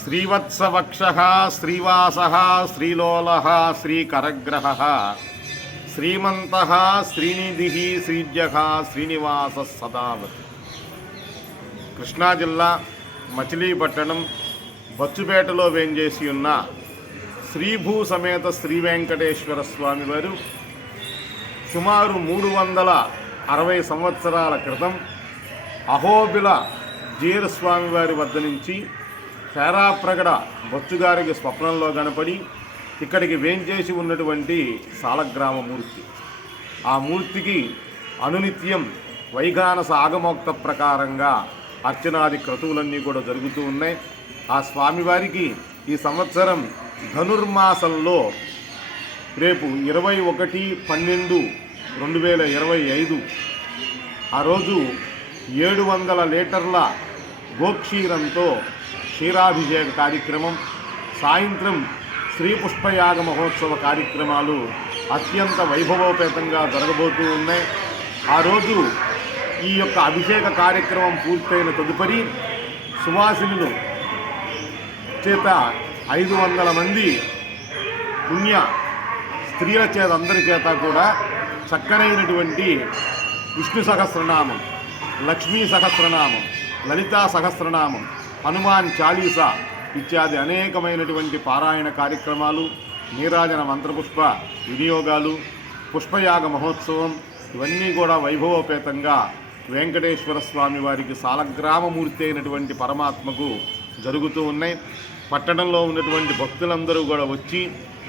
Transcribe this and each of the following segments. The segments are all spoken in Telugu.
శ్రీవత్సవక్షః శ్రీవాసః శ్రీలోలః శ్రీకరగ్రహः శ్రీమంతః శ్రీనిధిః శ్రీజ్యః శ్రీనివాసः సదావతి. కృష్ణా జిల్లా మచిలీపట్టణం బచ్చుపేటలో వేంచేసి ఉన్న శ్రీభూ సమేత శ్రీ వెంకటేశ్వర స్వామి వారు సుమారు 360 సంవత్సరాల క్రితం అహోబిల జీరస్వామి వారి వద్ద నుంచి శారాప్రగడ బొచ్చుగారికి స్వప్నంలో కనపడి ఇక్కడికి వేంచేసి ఉన్నటువంటి సాలగ్రామ మూర్తి. ఆ మూర్తికి అనునిత్యం వైఖానస ఆగమోక్త ప్రకారంగా అర్చనాది క్రతువులన్నీ కూడా జరుగుతూ ఉన్నాయి. ఆ స్వామివారికి ఈ సంవత్సరం ధనుర్మాసంలో రేపు 21/12/2025 ఆ రోజు 700 లీటర్ల గోక్షీరంతో క్షీరాభిషేక కార్యక్రమం, సాయంత్రం శ్రీ పుష్పయాగ మహోత్సవ కార్యక్రమాలు అత్యంత వైభవోపేతంగా జరగబోతూ ఉన్నాయి. ఆ రోజు ఈ యొక్క అభిషేక కార్యక్రమం పూర్తయిన తదుపరి సువాసినులు చేత 500 మంది పుణ్య స్త్రీల చేత అందరి చేత కూడా చక్కనైనటువంటి విష్ణు సహస్రనామం, లక్ష్మీ సహస్రనామం, లలితా సహస్రనామం, హనుమాన్ చాలీసా ఇత్యాది అనేకమైనటువంటి పారాయణ కార్యక్రమాలు, నీరాజన మంత్రపుష్ప వినియోగాలు, పుష్పయాగ మహోత్సవం ఇవన్నీ కూడా వైభవోపేతంగా వెంకటేశ్వర స్వామి వారికి సాలగ్రామమూర్తి అయినటువంటి పరమాత్మకు జరుగుతూ ఉన్నాయి. పట్టణంలో ఉన్నటువంటి భక్తులందరూ కూడా వచ్చి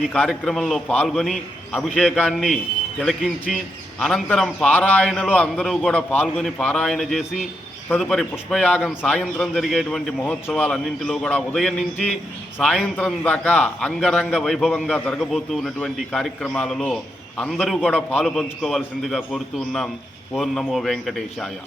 ఈ కార్యక్రమంలో పాల్గొని అభిషేకాన్ని తిలకించి అనంతరం పారాయణలో అందరూ కూడా పాల్గొని పారాయణ చేసి తదుపరి పుష్పయాగం సాయంత్రం జరిగేటువంటి మహోత్సవాలన్నింటిలో కూడా ఉదయం నుంచి సాయంత్రం దాకా అంగరంగ వైభవంగా జరగబోతూ ఉన్నటువంటి కార్యక్రమాలలో అందరూ కూడా పాలు పంచుకోవాల్సిందిగా కోరుతూ ఉన్నాం. ఓం నమో వెంకటేశాయ.